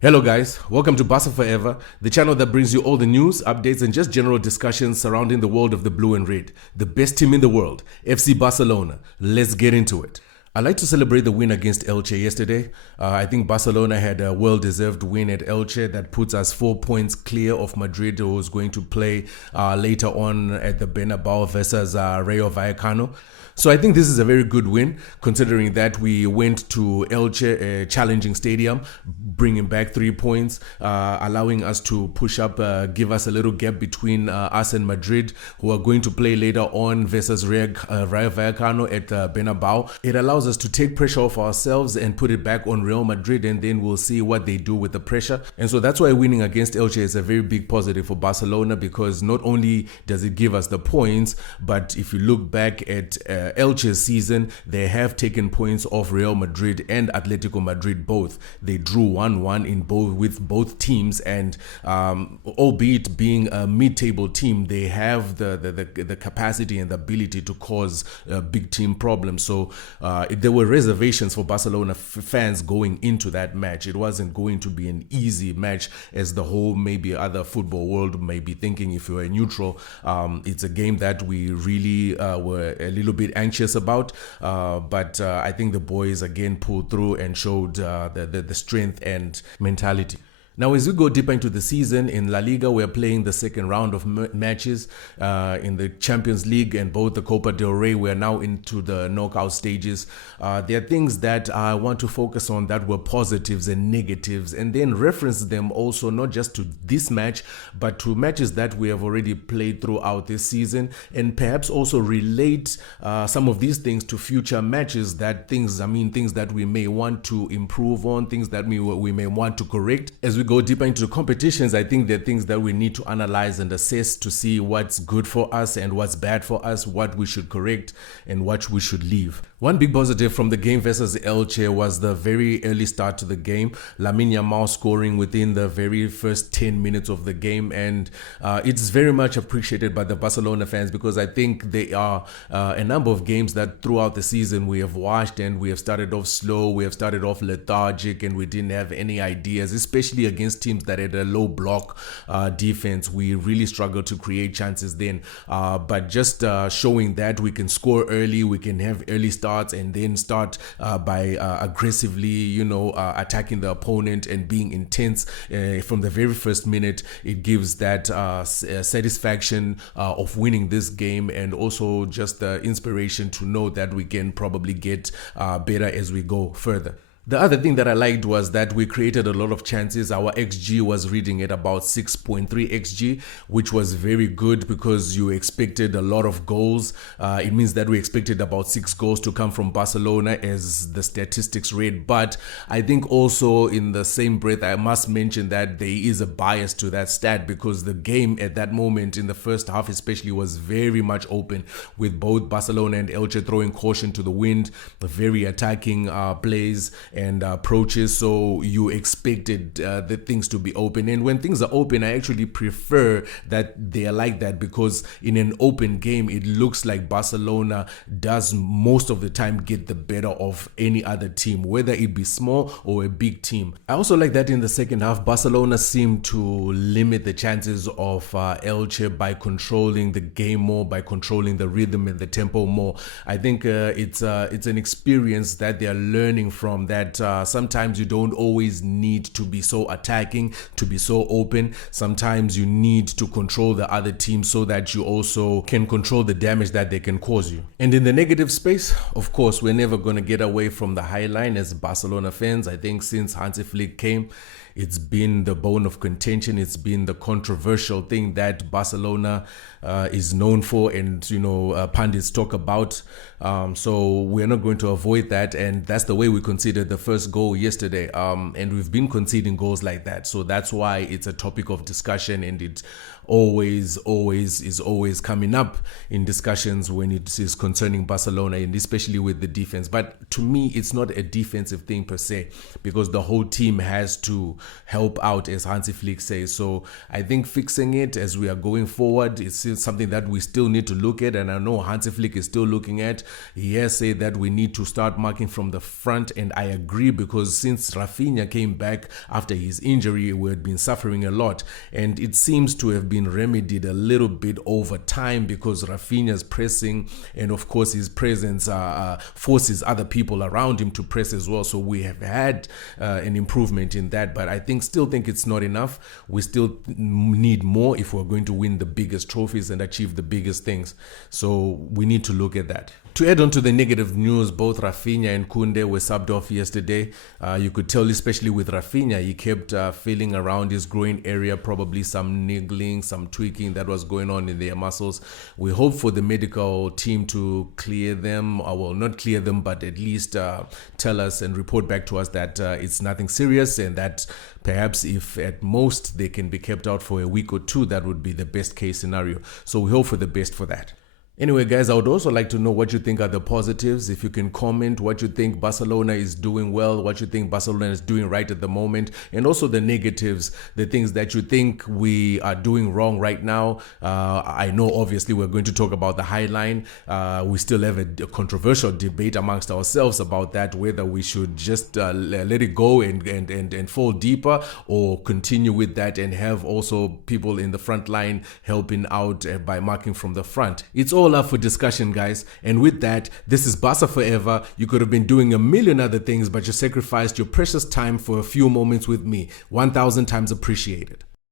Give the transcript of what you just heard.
Hello guys, welcome to Barca Forever, the channel that brings you all the news, updates and just general discussions surrounding the world of the blue and red. The best team in the world, FC Barcelona. Let's get into it. I'd like to celebrate the win against Elche yesterday. I think Barcelona had a well-deserved win at Elche that puts us 4 points clear of Madrid, who's going to play later on at the Bernabeu versus Rayo Vallecano. So I think this is a very good win, considering that we went to Elche, a challenging stadium, bringing back 3 points, allowing us to push up, give us a little gap between us and Madrid, who are going to play later on versus Rayo Vallecano at Bernabeu. It allows us to take pressure off ourselves and put it back on Real Madrid, and then we'll see what they do with the pressure. And so that's why winning against Elche is a very big positive for Barcelona, because not only does it give us the points, but if you look back at Elche's season, they have taken points off Real Madrid and Atletico Madrid both. They drew 1-1 with both teams, and albeit being a mid-table team, they have the capacity and the ability to cause big team problems. So there were reservations for Barcelona fans going into that match. It wasn't going to be an easy match, as the whole maybe other football world may be thinking. If you were neutral, it's a game that we really were a little bit anxious about, but I think the boys again pulled through and showed the strength and mentality. Now, as we go deeper into the season, in Laliga, we're playing the second round of matches in the Champions League and both the Copa del Rey. We're now into the knockout stages. There are things that I want to focus on that were positives and negatives, and then reference them also not just to this match, but to matches that we have already played throughout this season, and perhaps also relate some of these things to future matches, things that we may want to improve on, things that we may want to correct. As we go deeper into the competitions, I think there are things that we need to analyze and assess to see what's good for us and what's bad for us, what we should correct and what we should leave. One big positive from the game versus Elche was the very early start to the game. Lamine Yamal scoring within the very first 10 minutes of the game, and it's very much appreciated by the Barcelona fans, because I think there are a number of games that throughout the season we have watched and we have started off slow, we have started off lethargic, and we didn't have any ideas, especially against teams that had a low block defense. We really struggled to create chances then, but just showing that we can score early, we can have early starts, and then start by aggressively, attacking the opponent and being intense from the very first minute. It gives that satisfaction of winning this game, and also just the inspiration to know that we can probably get better as we go further. The other thing that I liked was that we created a lot of chances. Our XG was reading at about 6.3 XG, which was very good, because you expected a lot of goals. It means that we expected about 6 goals to come from Barcelona, as the statistics read. But I think also in the same breath, I must mention that there is a bias to that stat, because the game at that moment in the first half especially was very much open, with both Barcelona and Elche throwing caution to the wind, very attacking plays and approaches. So you expected the things to be open, and when things are open, I actually prefer that they are like that, because in an open game it looks like Barcelona does most of the time get the better of any other team, whether it be small or a big team. I also like that in the second half Barcelona seemed to limit the chances of Elche by controlling the game more, by controlling the rhythm and the tempo more. I think it's an experience that they are learning from, that sometimes you don't always need to be so attacking, to be so open. Sometimes you need to control the other team so that you also can control the damage that they can cause you. And in the negative space, of course, we're never going to get away from the high line as Barcelona fans. I think since Hansi Flick came, it's been the bone of contention. It's been the controversial thing that Barcelona is known for, and pundits talk about. So we're not going to avoid that, and that's the way we conceded the first goal yesterday. And we've been conceding goals like that, so that's why it's a topic of discussion, and it always coming up in discussions when it is concerning Barcelona, and especially with the defense. But to me, it's not a defensive thing per se, because the whole team has to help out, as Hansi Flick says. So I think fixing it as we are going forward is something that we still need to look at, and I know Hansi Flick is still looking at. He has said that we need to start marking from the front, and I agree, because since Rafinha came back after his injury, we had been suffering a lot, and it seems to have been remedied a little bit over time because Rafinha's pressing, and of course his presence forces other people around him to press as well. So we have had an improvement in that, but I still think it's not enough. We still need more if we're going to win the biggest trophies and achieve the biggest things. So we need to look at that. To add on to the negative news, both Rafinha and Koundé were subbed off yesterday. You could tell, especially with Rafinha, he kept feeling around his groin area, probably some niggling, some tweaking that was going on in their muscles. We hope for the medical team to clear them, or well, not clear them, but at least tell us and report back to us that it's nothing serious, and that perhaps if at most they can be kept out for a week or two, that would be the best case scenario. So we hope for the best for that. Anyway, guys, I would also like to know what you think are the positives. If you can comment what you think Barcelona is doing well, what you think Barcelona is doing right at the moment, and also the negatives, the things that you think we are doing wrong right now. I know obviously we're going to talk about the High Line. We still have a controversial debate amongst ourselves about that, whether we should just let it go and fall deeper, or continue with that and have also people in the front line helping out by marking from the front. It's all up for discussion, guys. And with that, this is Barca Forever. You could have been doing a million other things, but you sacrificed your precious time for a few moments with me. 1,000 times appreciated.